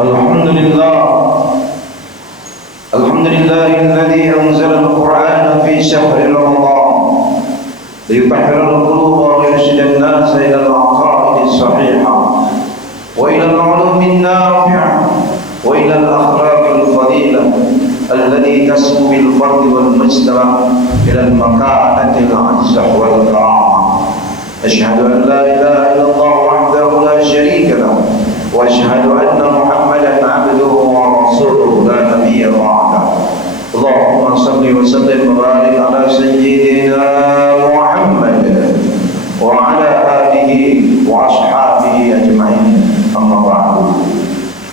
Alhamdulillah, alhamdulillahilladzi anzala al-Qur'ana fi syahri Ramadan liyutahhira al-quluba wa yurshida an-nasa ila al-aqaid as-sahihah wa ila al-'ulumi an-nafi'ah wa ila al-akhlaq al-fadilah allati tasmu bil fard wal mujtama' ila al-makanati al-'azzah wal karamah. Asyhadu an la ilaha illallah wahdahu la syarika lahu wa asyhadu anna Muhammadan 'abduhu wa rasuluhu la nabiyya ba'dahu. Allahumma shalli wa sallim wa barik ala sayyidina Muhammad wa ala alihi wa ashabihi ajma'in. Amma ba'du.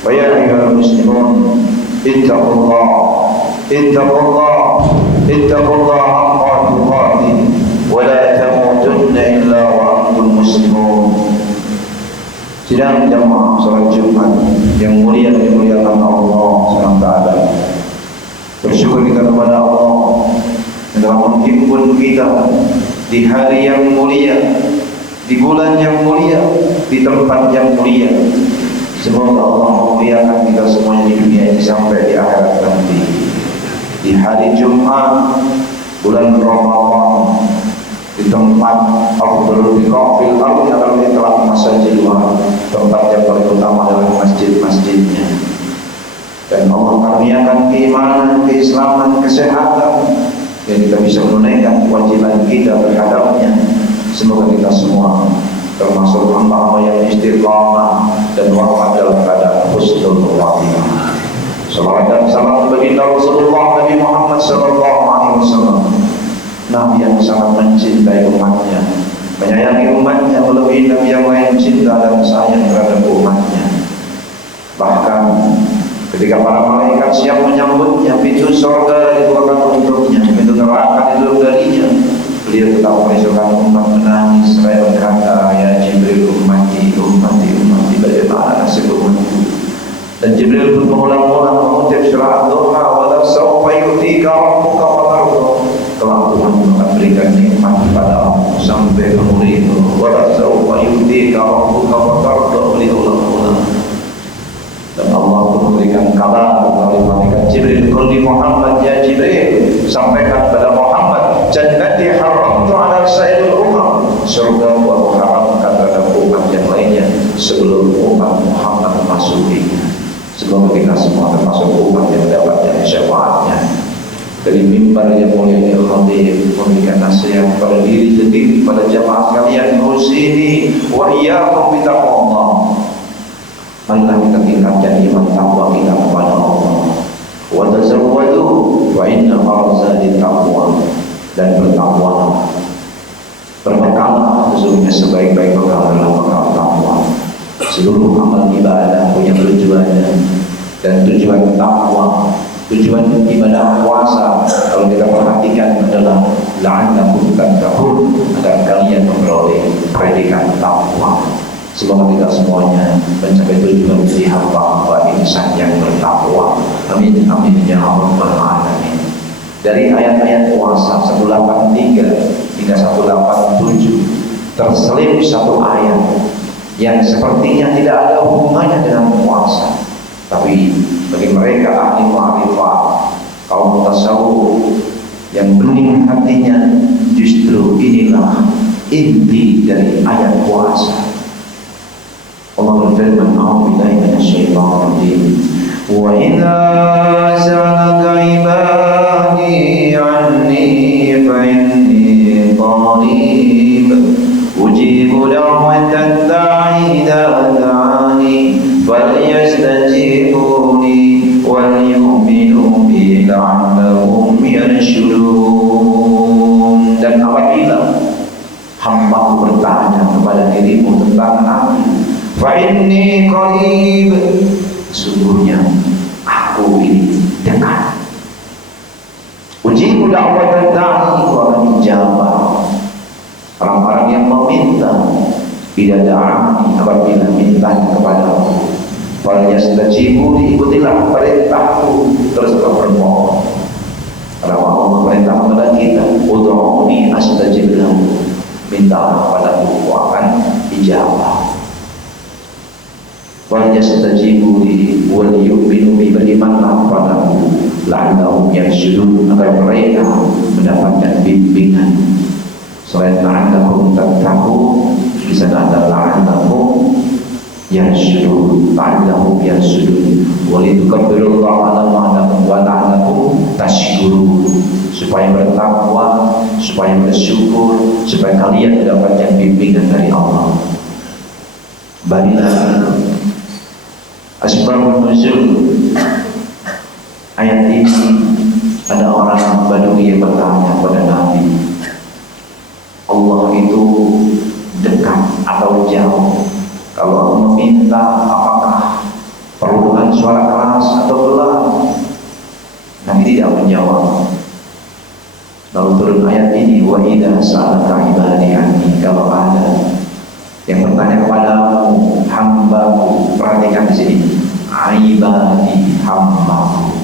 Wa ya ayyuhal muslimun, ittaqullah haqqa tuqatih wa la tamutunna illa wa antum muslimun. Sidang jamaah salat Jumat yang mulia dimuliakan Allah SWT. Bersyukur kita kepada Allah yang telah menghimpun kita di hari yang mulia, di bulan yang mulia, di tempat yang mulia. Semoga Allah memuliakan kita semuanya di dunia ini sampai di akhirat nanti. Di hari Jumat bulan Ramadan, di tempat afdalul biqa fil ardi adalah telah masajidwa, tempat yang paling utama adalah masjid-masjidnya. Dan Allah karuniakan keimanan, keislaman, kesehatan yang kita bisa menunaikan kewajiban kita terhadapnya. Semoga kita semua termasuk hamba-hamba yang istiqamah dan wafat dalam keadaan husnul khatimah. Salawat dan salam bagi Rasulullah Nabi Muhammad SAW, Nabi yang sangat mencintai umatnya, menyayangi umatnya melebihi Nabi yang lain cinta dan sayang terhadap umatnya. Bahkan ketika para malaikat siap menyambutnya, pintu surga dibukakan untuknya, pintu neraka ditutup darinya, beliau tetap mengisahkan umat menangis seraya berkata, ya Jibril, ummati, bagaimana nasib umatku? Dan Jibril pun mengulang-ulang mengutip surah Ad-Duha, wa sawfa yu'tika rabbuka fatarda. Telah Tuhan akan berikan nikmat kepadamu sampai kamu ridho. Wa sawfa yu'tika rabbuka fatarda, ulang-ulang. Dan Allah pun memberikan kabar melalui malaikat Jibril, qul li Muhammad, ya Jibril, sampaikan kepada Muhammad, jannati haramtu ala sa'iril umam, surga aku haramkan terhadap umat yang lainnya sebelum umat Muhammad masukinya. Semoga kita semua termasuk umat yang mendapatkan syafaatnya. Dari mimbar yang mulia ini khatib memberikan nasihat pada diri sendiri, pada jamaah sekalian, usini wa iyyakum bitaqwallah. Marilah kita tingkatkan iman takwa kita kepada Allah. Wa tazawwadu wa inna khairaz taqwa, dan bertakwalah. Berbekallah, sesungguhnya sebaik-baik bekal adalah bekal takwa. Seluruh amal ibadah punya tujuan, dan tujuan takwa, tujuan ibadah puasa kalau kita perhatikan adalah la'allakum tattaqun, agar kalian memperoleh predikat takwa. Semoga kita semuanya mencapai tujuan di hamba-hamba insan yang bertakwa. Amin amin ya rabbal alamin. Dari ayat-ayat puasa 183 hingga 187 terselip satu ayat yang sepertinya tidak ada hubungannya dengan puasa, tapi bagi mereka ahli ma'rifah, kaum tasawuf yang bening hatinya, justru inilah inti dari ayat puasa. Allah berfirman, a'udzubillahi minasyaitonir rajim, wa idza sa'alaka ibadi 'anni fa inni qarib ujibu da'watad da'i idza da'ani falyastajibuni wal yu'minu bi la'allahum yarshudun. Dan apabila hamba bertanya kepada dirimu tentang aku, fa inni qarib, sungguhnya aku ini dekat. Ujibu da'watad da'i, wa menjawab orang-orang yang meminta, bila da'ani, apabila mintanya kepada aku, falyastajibu, diikutilah perintahku, terus bermohon. Karena Allah perintah kepada kita, ud'uni astajib lakum, mintalah kepadaku, aku akan dijawab. wal yastajibu li wal yu'minu bi, berimanlah padaku la'allahum yarsyudun, agar mereka mendapatkan bimbingan. Selain la'allahum tattaqun, di sana ada la'allahum yarsyudun, la'allahum yarsyudun, wa litukabbirullaha 'ala ma hadakum wa la'allakum tashkurun, supaya bertakwa, supaya bersyukur, supaya kalian mendapatkan bimbingan dari Allah. Barilah asbabun nuzul ayat ini. Ada orang Badui yang bertanya kepada Nabi, Allah itu dekat atau jauh? Kalau aku meminta, apakah perlu dengan suara keras atau pelan? Nabi tidak menjawab. Lalu turun ayat ini, wa idza sa'alaka ibadi anni, kalau ada yang bertanya kepadamu hambaku, perhatikan di sini, ibadi, hambaku,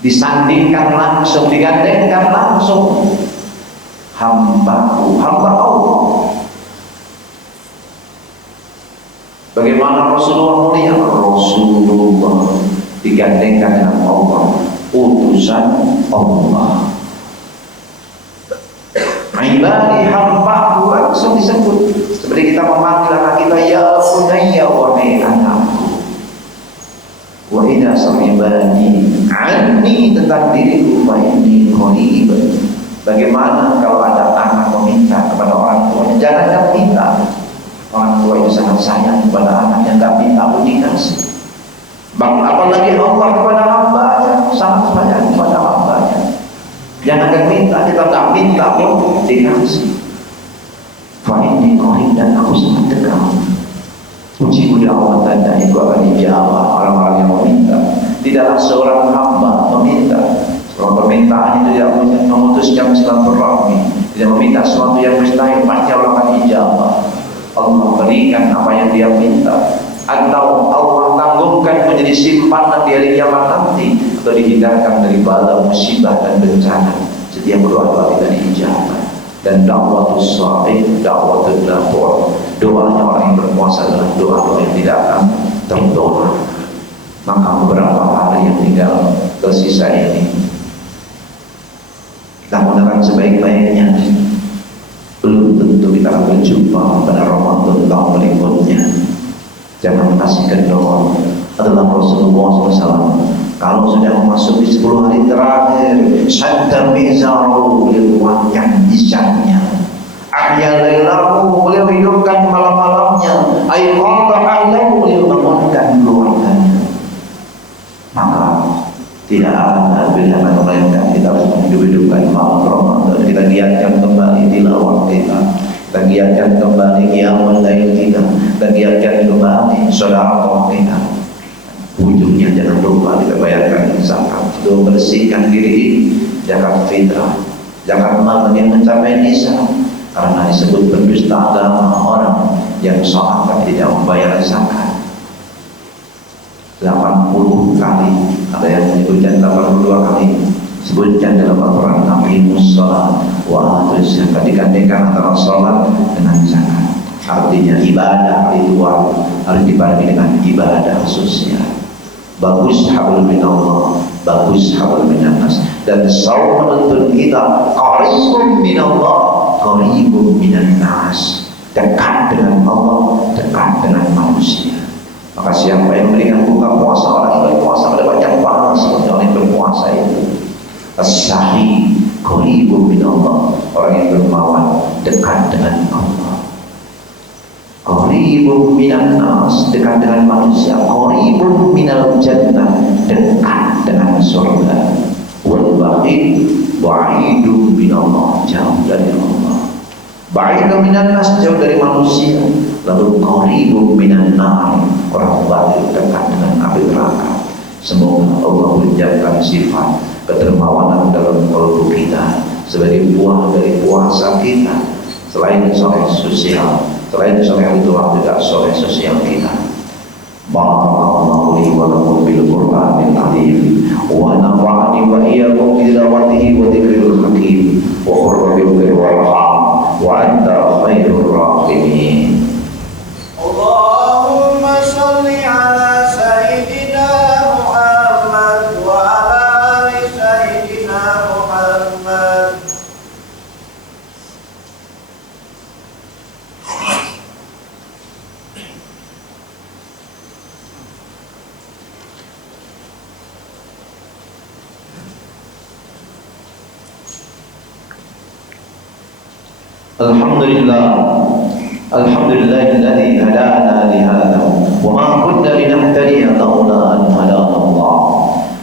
disandingkan langsung, digandengkan langsung, hambaku, hamba Allah. Bagaimana Rasulullah mulia? Rasulullah digandengkan dengan Allah, utusan Allah. Ibadi, hambaku, langsung disebut. Seperti kita memanggil anak kita, ya bunayya, wahai anakku. Wa idza sa'ibani anni, tentang diriku, fa inni qarib. Bagaimana kalau ada anak meminta kepada orang tuanya? Jangan minta. Orang tua itu sangat sayang kepada anaknya, tidak minta pun dikasih. Apalagi Allah kepada hambanya, sangat sayang kepada hambanya. Jangan minta, kita tidak minta pun dikasih. Fa inni qarib, dan aku sangat dekat. Uji da'wat tanda itu akan dijawab orang-orang yang meminta. Tidaklah seorang hamba meminta, seorang permintaan itu tidak memutuskan silaturahmi, tidak meminta sesuatu yang mustahil, pasti Allah akan dijawab. Allah berikan apa yang dia minta, atau Allah tanggungkan menjadi simpanan di hari kiamat nanti, atau dihindarkan dari bala musibah dan bencana. Setiap doa-doa kita diijabah. Dan dakwatus sha'ib, dakwatul nafur, doanya orang yang berpuasa adalah doa-doa yang tidak akan tertolak. Maka beberapa hari yang tinggal tersisa ini, kita gunakan sebaik-baiknya. Belum tentu kita akan berjumpa pada Ramadan tahun berikutnya. Jangan kasihkan doa. Adalah Rasulullah SAW, kalau sudah memasuki 10 hari terakhir, sadda mizaru, beliau kuatkan izannya. Ahya lailahu, beliau hidupkan malam-malamnya. Ayqadha ahlahu, beliau bangunkan keluarganya. Maka tidak ada pilihan melainkan kita harus menghidupkan malam Ramadan. Kita giatkan kembali tilawah kita giatkan kembali qiyamul lail kita giatkan kembali sedekah kita. Ujungnya jangan lupa kita bayarkan zakat, itu bersihkan diri, zakat fitrah, zakat mal yang mencapai nisab. Karena disebut pendusta agama orang yang sholat tapi tidak membayar zakat. 80 kali, ada yang menyebutkan 82 kali, sebutkan dalam Al-Quran, aqimus sholat wa atuz zakat, digandengkan antara sholat dengan zakat. Artinya ibadah ritual harus dibarengi dengan ibadah sosial. Bagus hablum minallah, bagus hablum minannas, dan saum menuntun kita qaribun minallah, qaribun minannas, dekat dengan Allah, dekat dengan manusia. Maka siapa yang memberikan buka puasa, orang yang berpuasa pada banyak pahala seperti orang yang berpuasa itu. As-sahih qaribun minallah, orang yang dermawan dekat dengan Allah. Qaribun minan nas, dekat dengan manusia. Qaribun minal jannah, dekat dengan surga. Wal bakhil ba'idun minallah, jauh dari Allah. Ba'idun minan nas, jauh dari manusia. Lalu qaribun minan nar, orang bakhil dekat dengan api neraka. Semoga Allah menjadikan sifat kedermawanan dalam kalbu kita sebagai buah dari puasa kita. Selain soleh sosial, selain soleh ritual, juga soleh sosial kita. Barakallahu li wa lakum bil Qur'anil azim wa nafa'ani wa iyyakum bi tilawatihi wa dzikril hakim wa qur rabbil warham wa anta khairur rahimin. Allah Alhamdulillah, Alhamdulillah alladhi hadana li hadha wa ma kunna linahtadiya laula an hadana Allah.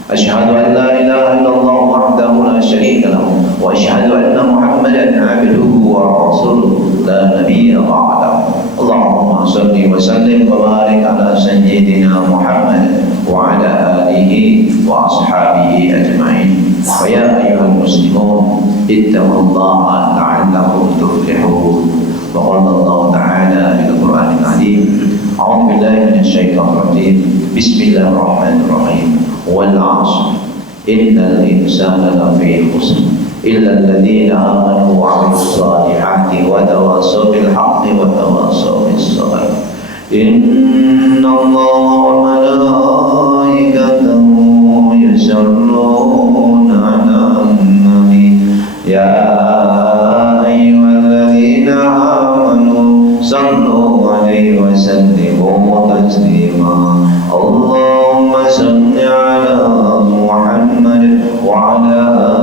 Ashhadu an la ilaha illallah wahdahu la syarika lahu wa ashhadu anna Muhammadan 'abduhu wa rasuluhu la nabiyya ba'dahu. Allahumma salli wa sallim wa barik ala sayyidina Muhammad wa ala alihi wa ashabihi ajma'in. Wa ya ayyuhal muslimun ittaqullaha la'allakum tuflihun. وقال الله تعالى في القرآن العظيم أعوذ بالله من الشيطان الرجيم بسم الله الرحمن الرحيم والعصر إن الإنسان لفي خسر إلا الذين آمنوا وعملوا الصالحات وتواصوا بالحق وتواصوا بالصبر إن الله وملائكته يصلون على النبي يا أيها الذين آمنوا صلوا عليه وسلموا تسليما اللهم صل على محمد وعلى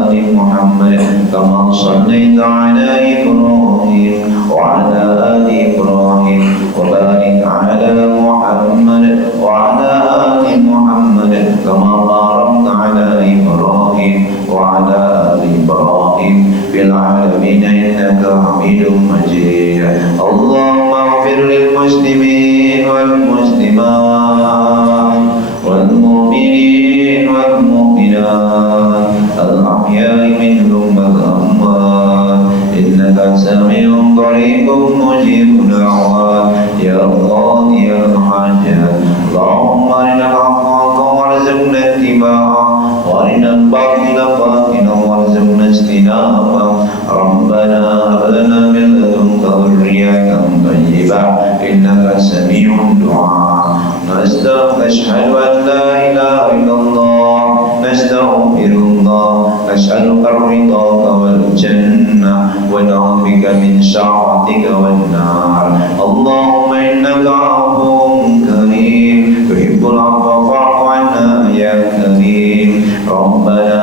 آل محمد كما صليت على إبراهيم وعلى آل إبراهيم وبارك على محمد وعلى آل محمد كما باركت على إبراهيم وعلى آل إبراهيم في العالمين إنك حميد مجيد اللهم اغفر للمسلمين والمسلمات والمؤمنين والمؤمنات الأحياء منهم والأموات إنك سميع قريب مجيب دعوات يا قاضي الحاجات اللهم أرنا الحق حقا وارزقنا اتباعه وأرنا الباطل باطلا وارزقنا اجتنابه ربنا هب لنا من لدنك ذرية طيبة إنك سميع الدعاء نشهد أن لا إله إلا الله نستغفر الله نسألك الرضا والجنة ونعوذ بك من سخطك والنار اللهم إنك عفو كريم تحب العفو فاعف عنا يا كريم ربنا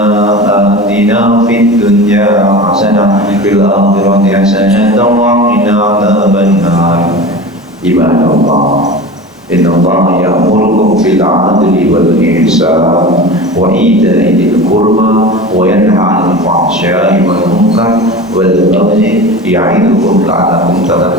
آتنا في الدنيا حسنة في الآخرة حسنة وقنا عذاب النار عباد الله إن الله يأمركم بالعدل والإحسان وإيتاء ذي القربى وينهى عن الفحشاء والمنكر والبغي يعظكم لعلكم تذكرون